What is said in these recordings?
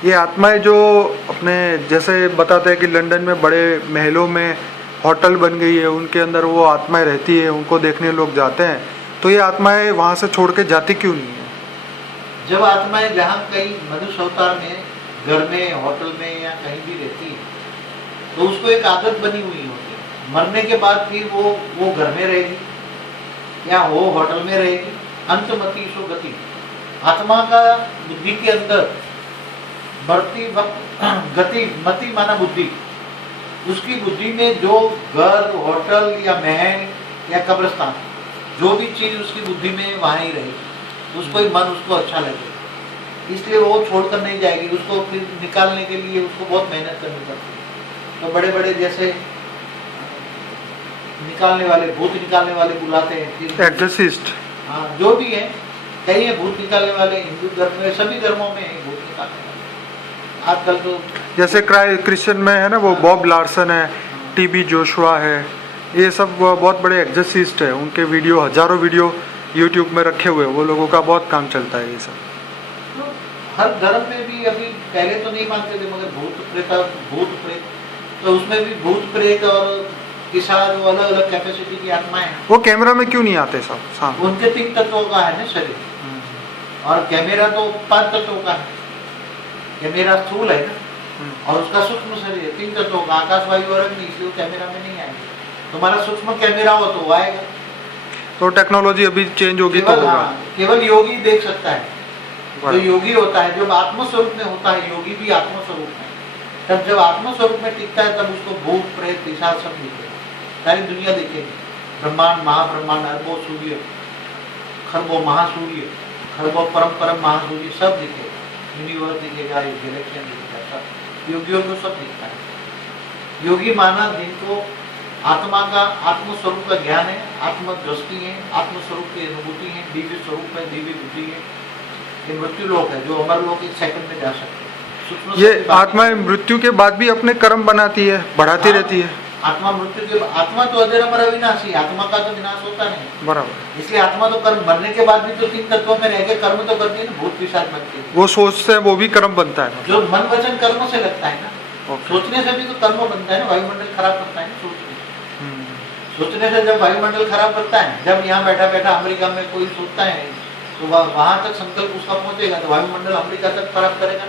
ये आत्माएं जो अपने जैसे बताते हैं कि लंदन में बड़े महलों में होटल बन गई है, उनके अंदर वो आत्माएं रहती है, उनको देखने लोग जाते हैं, तो ये आत्माएं वहाँ से छोड़ के जाती क्यों नहीं है? जब आत्माएं जहाँ कहीं मनुष्य अवतार में, घर में, होटल में या कहीं भी रहती है, तो उसको एक आदत बनी हुई होती है। मरने के बाद फिर वो घर में रहेगी या वो होटल में रहेगी। अंतमति सो गति। आत्मा का बुद्धि के अंदर बढ़ती वक्त गति, मति माना बुद्धि, उसकी बुद्धि में जो घर, होटल या महल या कब्रिस्तान, जो भी चीज उसकी बुद्धि में वहाँ ही रहेगी। उसको ही मन उसको अच्छा लगेगा, इसलिए वो छोड़कर नहीं जाएगी। उसको फिर निकालने के लिए उसको बहुत मेहनत करनी पड़ती है। तो बड़े बड़े जैसे निकालने वाले, भूत निकालने वाले बुलाते हैं, फिर एग्जॉर्सिस्ट, हाँ जो भी है, कई है भूत निकालने वाले। हिंदू धर्म में, सभी धर्मों में है भूत निकालने वाले। आजकल तो जैसे क्रिश्चियन में है ना, वो बॉब लार्सन है, टीबी जोशुआ है, ये सब बहुत बड़े एग्जॉर्सिस्ट है। उनके वीडियो, हजारों वीडियो यूट्यूब में रखे हुए, वो लोगों का बहुत काम चलता है ये सब। तो हर धर्म में भी अभी पहले तो नहीं मानते थे, मगर भूत प्रेत, तो उसमें भी भूत प्रेत और पिशाच, जो अलग अलग कैपेसिटी की आत्माएं हैं। वो कैमरा में क्यों नहीं आते सब? उनके 3 तत्वों का है ना शरीर, और कैमरा तो 5 तत्वों का है। कैमरा स्थूल है ना, और उसका सूक्ष्म शरीर है 3 तत्वों का, आकाश, वायु और अग्नि, इसलिए कैमरा में नहीं आएंगे। तुम्हारा सूक्ष्म कैमरा हो तो वो आएगा। तो टेक्नोलॉजी अभी चेंज होगी तो होगा। केवल योगी देख सकता है। जो योगी होता है, जब आत्मस्वरूप में होता है, योगी भी आत्मस्वरूप में, तब जब आत्मस्वरूप में टिकता है, तब उसको भूत प्रेत पिशाच सब दिखेगा, सारी दुनिया दिखेगी। ब्रह्मांड, महाब्रह्मांड, अरबों सूर्य, खरबों महासूर्य, खरबों परम परम महासूर्य, सब दिखेगा। यूनिवर्स दिखेगा, गैलेक्सियां दिखेगा, सब योगियों को सब दिखता है। योगी माना जिनको आत्मा का, आत्मस्वरूप का ज्ञान है, आत्मदृष्टि है, आत्मस्वरूप की अनुभूति है, दिव्य स्वरूप है, दिव्य बुद्धि है। ये मृत्यु लोक है, जो अमर लोक 1 सेकंड में जा सकते हैं। ये आत्मा मृत्यु के बाद भी अपने कर्म बनाती है, बढ़ाती रहती है। आत्मा मृत्यु के, आत्मा तो अजर अमर अविनाशी, आत्मा का तो विनाश होता नहीं। बराबर। इसलिए आत्मा तो कर्म, मरने के बाद भी तो 3 तत्वों में रह के कर्म तो करती है ना, भूत पिशाच बनती है। वो सोचते हैं, वो भी कर्म बनता है। जो मन वचन कर्मों से लगता है ना, सोचने से भी तो कर्म बनता है ना। वायुमंडल खराब करता है ना सोचने। सोचने से जब वायुमंडल खराब करता है, जब यहाँ बैठा बैठा अमेरिका में कोई सोचता है, तो वहां तक संकल्प उसका पहुंचेगा, तो वायुमंडल अमेरिका तक खराब करेगा।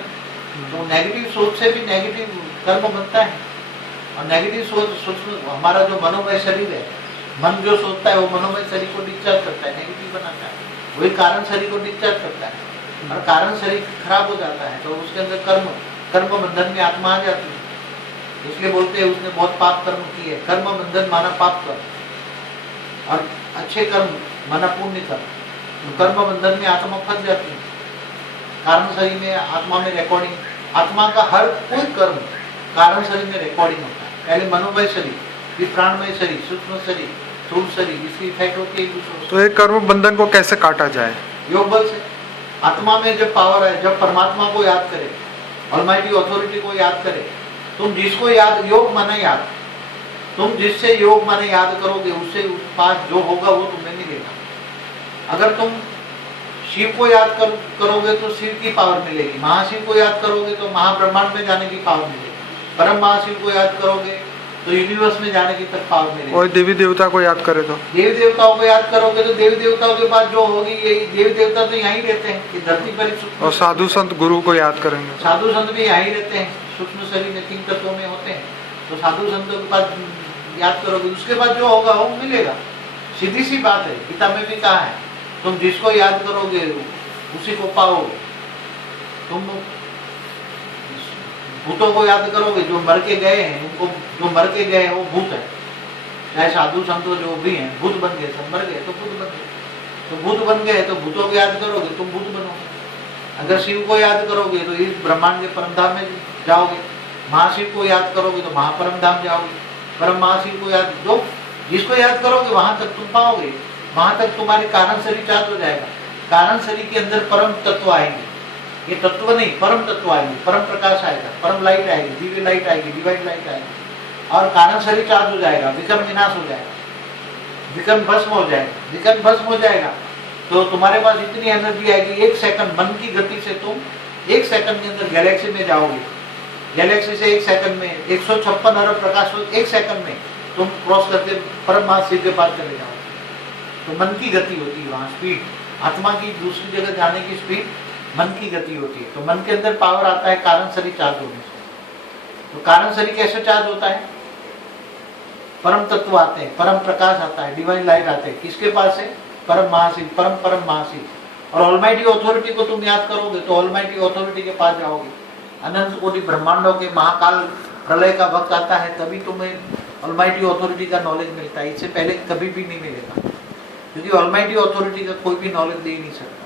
तो नेगेटिव सोच से भी नेगेटिव कर्म बनता है। और नेगेटिव सोच हमारा जो मनोमय शरीर है, मन जो सोचता है वो मनोमय शरीर को डिस्चार्ज करता है, नेगेटिव बनाता है। वही कारण शरीर को डिस्चार्ज करता है, और कारण शरीर खराब हो जाता है, तो उसके अंदर कर्म बंधन में आत्मा आ जाती है। इसलिए बोलते हैं उसने बहुत पाप कर्म किए। कर्म बंधन माना पाप कर्म, और अच्छे कर्म माना पुण्य कर्म। तो कर्म बंधन में आत्मा फंस जाती है। कारण शरीर में आत्मा में रिकॉर्डिंग, आत्मा का हर कोई कर्म कारण शरीर में रिकॉर्डिंग होता है। पहले मनोमय शरीर, फिर प्राणमय शरीर, सूक्ष्म शरीर, स्थूल शरीर, इसकी इफेक्ट होती है। तो एक कर्म बंधन को कैसे काटा जाए? योग बल से। आत्मा में जब पावर है, जब परमात्मा को याद करे, ऑलमाइटी अथॉरिटी को याद करे, तुम जिसको याद, योग माने याद, तुम जिससे योग माने याद करोगे, उससे पास जो होगा वो तुम्हें मिलेगा। अगर तुम शिव को याद करोगे तो शिव की पावर मिलेगी। महाशिव को याद करोगे तो महाब्रह्मांड में जाने की पावर मिलेगी। परम महाशिव को याद करोगे तो यूनिवर्स में जाने की तक पावर मिलेगी। और देवी देवता को याद करे तो, देवी देवताओं को याद करोगे तो देवी देवताओं के पास जो होगी, यही देवी देवता तो यहीं रहते हैं, ये धरती पर ही। और साधु संत गुरु को याद करेंगे, साधु संत भी यहीं रहते हैं, सूक्ष्म शरीर में 3 तत्वों में होते हैं। तो साधु संतों के पास याद करोगे, उसके बाद जो होगा वो मिलेगा। सीधी सी बात है, गीता में भी कहा है, तुम जिसको याद करोगे उसी को पाओगे। तुम भूतों को याद करोगे, जो मर के गए हैं, उनको, जो मर के गए हैं वो भूत है। चाहे साधु संतों जो भी हैं, भूत बन गए, सब मर गए तो भूत बन गए। तो भूत बन गए तो भूतों को याद करोगे, तुम भूत बनोगे। अगर शिव को याद करोगे तो इस ब्रह्मांड के परम धाम में जाओगे। महाशिव को याद करोगे तो महापरम धाम जाओगे। परम महाशिव को याद, जो जिसको याद करोगे वहां तक तुम पाओगे। वहां तक तुम्हारे कारण शरीर चार्ज हो जाएगा। कारण शरीर के अंदर परम तत्व आएंगे। ये तत्व नहीं, परम तत्व आएंगे, परम प्रकाश आएगा, परम लाइट आएगी, दिव्य लाइट आएगी, डिवाइन लाइट आएगी, और कारण शरीर चार्ज हो जाएगा। विकर्म विनाश हो जाएगा, विकर्म भस्म हो जाएगा। विकर्म भस्म हो जाएगा तो तुम्हारे पास इतनी एनर्जी आएगी, 1 सेकंड मन की गति से तुम 1 सेकंड के अंदर गैलेक्सी में जाओगे, गैलेक्सी से 1 सेकंड में 156 अरब प्रकाश 1 सेकंड में तुम क्रॉस करके परम महाशिव के पास चले जाओ। तो मन की गति होती है वहाँ, स्पीड। आत्मा की दूसरी जगह जाने की स्पीड मन की गति होती है। तो मन के अंदर पावर आता है कारण शरीर चार्ज होने से। तो कारण शरीर कैसे चार्ज होता है? परम तत्व आते हैं, परम प्रकाश आता है, डिवाइन लाइट आते हैं। किसके पास है? परम महाशिव, परम परम महाशिव। और ऑलमाइटी अथॉरिटी को तुम याद करोगे तो ऑलमाइटी अथॉरिटी के पास जाओगे। अनंत कोटि ब्रह्मांडों के महाकाल प्रलय का वक्त आता है, तभी तुम्हें ऑलमाइटी अथॉरिटी का नॉलेज मिलता है। इससे पहले कभी भी नहीं मिलेगा, क्योंकि ऑलमाइटी अथॉरिटी का कोई भी नॉलेज दे ही नहीं सकता।